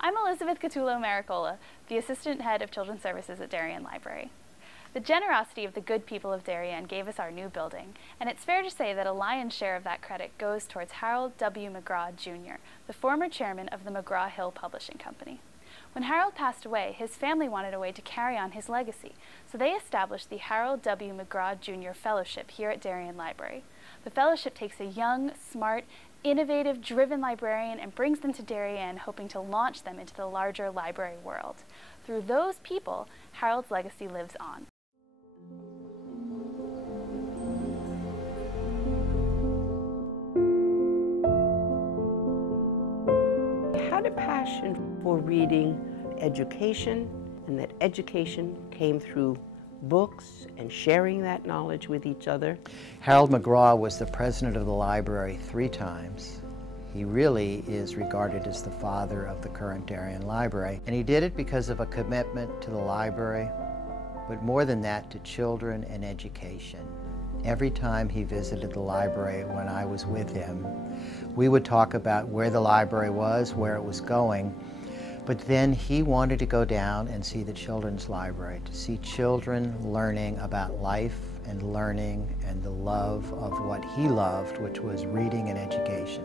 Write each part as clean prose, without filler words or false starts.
I'm Elizabeth Catullo-Maricola, the Assistant Head of Children's Services at Darien Library. The generosity of the good people of Darien gave us our new building, and it's fair to say that a lion's share of that credit goes towards Harold W. McGraw, Jr., the former chairman of the McGraw-Hill Publishing Company. When Harold passed away, his family wanted a way to carry on his legacy, so they established the Harold W. McGraw, Jr. Fellowship here at Darien Library. The fellowship takes a young, smart, innovative, driven librarian and brings them to Darien, hoping to launch them into the larger library world. Through those people, Harold's legacy lives on. I had a passion for reading education, and that education came through books and sharing that knowledge with each other. Harold McGraw was the president of the library 3 times. He really is regarded as the father of the current Darien Library, and he did it because of a commitment to the library, but more than that, to children and education. Every time he visited the library when I was with him, we would talk about where the library was, where it was going, but then he wanted to go down and see the children's library, to see children learning about life and learning and the love of what he loved, which was reading and education.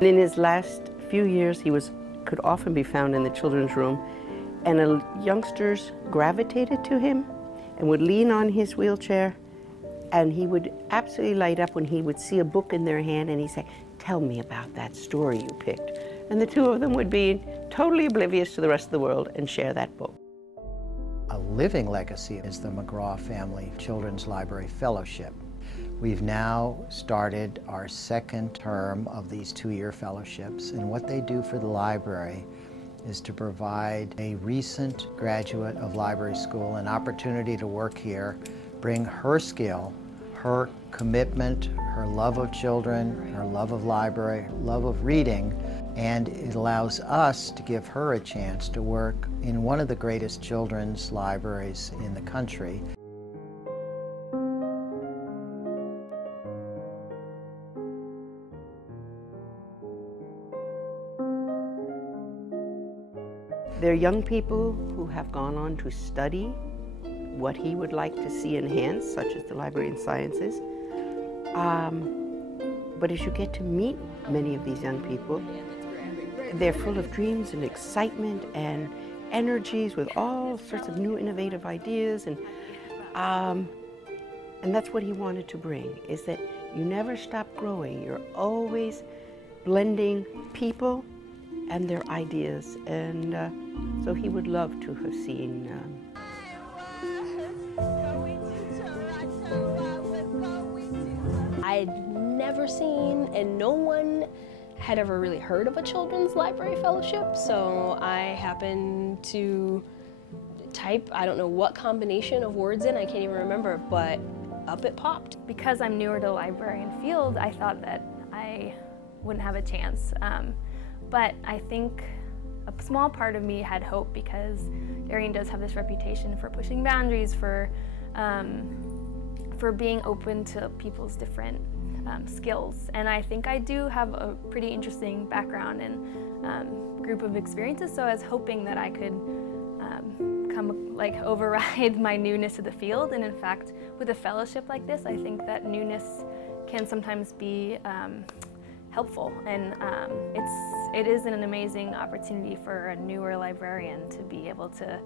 In his last few years, he could often be found in the children's room, and youngsters gravitated to him and would lean on his wheelchair, and he would absolutely light up when he would see a book in their hand and he'd say, "Tell me about that story you picked." And the two of them would be totally oblivious to the rest of the world and share that book. A living legacy is the McGraw Family Children's Library Fellowship. We've now started our 2nd term of these 2-year fellowships, and what they do for the library is to provide a recent graduate of library school an opportunity to work here, bring her skill, her commitment, her love of children, her love of library, love of reading, and it allows us to give her a chance to work in one of the greatest children's libraries in the country. They're young people who have gone on to study what he would like to see enhanced, such as the library and sciences. But as you get to meet many of these young people, they're full of dreams and excitement and energies with all sorts of new innovative ideas, and that's what he wanted to bring, is that you never stop growing. You're always blending people and their ideas, and so he would love to have seen I'd never seen, and no one had ever really heard of a children's library fellowship, so I happened to type, I don't know what combination of words in, I can't even remember, but up it popped. Because I'm newer to the librarian field, I thought that I wouldn't have a chance. But I think a small part of me had hope, because Darien does have this reputation for pushing boundaries, for being open to people's different skills. And I think I do have a pretty interesting background and group of experiences, so I was hoping that I could override my newness to the field. And in fact, with a fellowship like this, I think that newness can sometimes be helpful, and it is an amazing opportunity for a newer librarian to be able to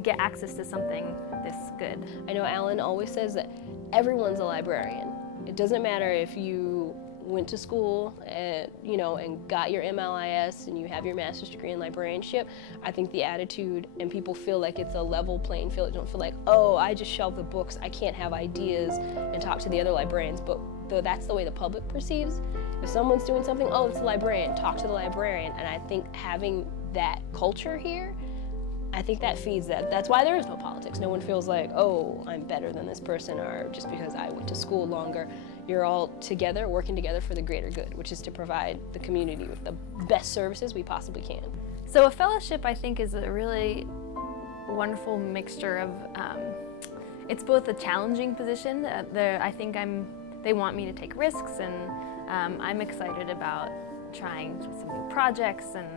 get access to something this good. I know Alan always says that everyone's a librarian. It doesn't matter if you went to school and, and got your MLIS and you have your master's degree in librarianship. I think the attitude, and people feel like it's a level playing field. They don't feel like, oh, I just shelve the books, I can't have ideas and talk to the other librarians, but that's the way the public perceives. If someone's doing something, oh, it's a librarian, talk to the librarian. And I think having that culture here, I think that feeds that. That's why there is no politics. No one feels like, oh, I'm better than this person, or just because I went to school longer. You're all together, working together for the greater good, which is to provide the community with the best services we possibly can. So a fellowship, I think, is a really wonderful mixture of, it's both a challenging position. I think they want me to take risks, and I'm excited about trying some new projects and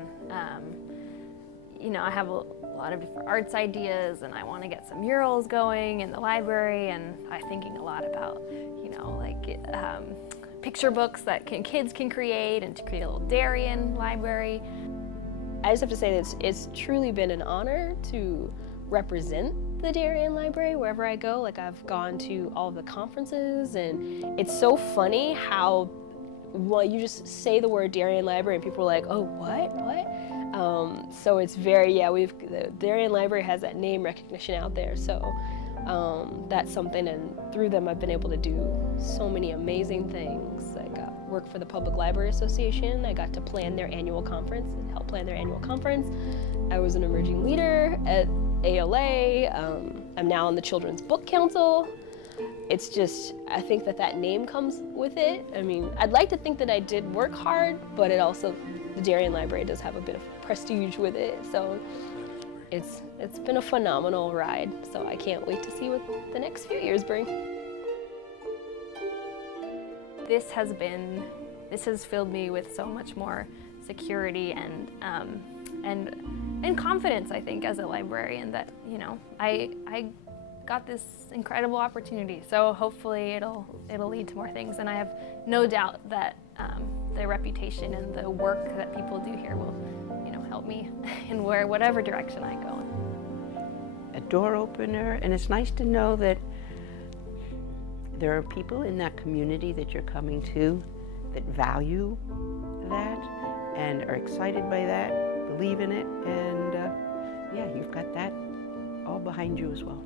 you know, I have a lot of different arts ideas, and I want to get some murals going in the library, and I'm thinking a lot about, you know, like picture books that kids can create, and to create a little Darien library. I just have to say that it's truly been an honor to represent the Darien Library wherever I go. Like, I've gone to all of the conferences, and it's so funny how, well, you just say the word Darien Library and people are like, oh, what? So it's very, the Darien Library has that name recognition out there. So that's something, and through them I've been able to do so many amazing things. Like work for the Public Library Association. I got to plan their annual conference and help plan their annual conference. I was an emerging leader at ALA. I'm now on the Children's Book Council. It's just, I think that name comes with it. I mean, I'd like to think that I did work hard, but it also, the Darien Library does have a bit of prestige with it. So it's been a phenomenal ride. So I can't wait to see what the next few years bring. This has filled me with so much more security and confidence, I think, as a librarian, that, you know, I got this incredible opportunity. So hopefully it'll lead to more things, and I have no doubt that the reputation and the work that people do here will, you know, help me in whatever direction I go. A door opener, and it's nice to know that there are people in that community that you're coming to that value that and are excited by that, believe in it, and yeah, you've got that all behind you as well.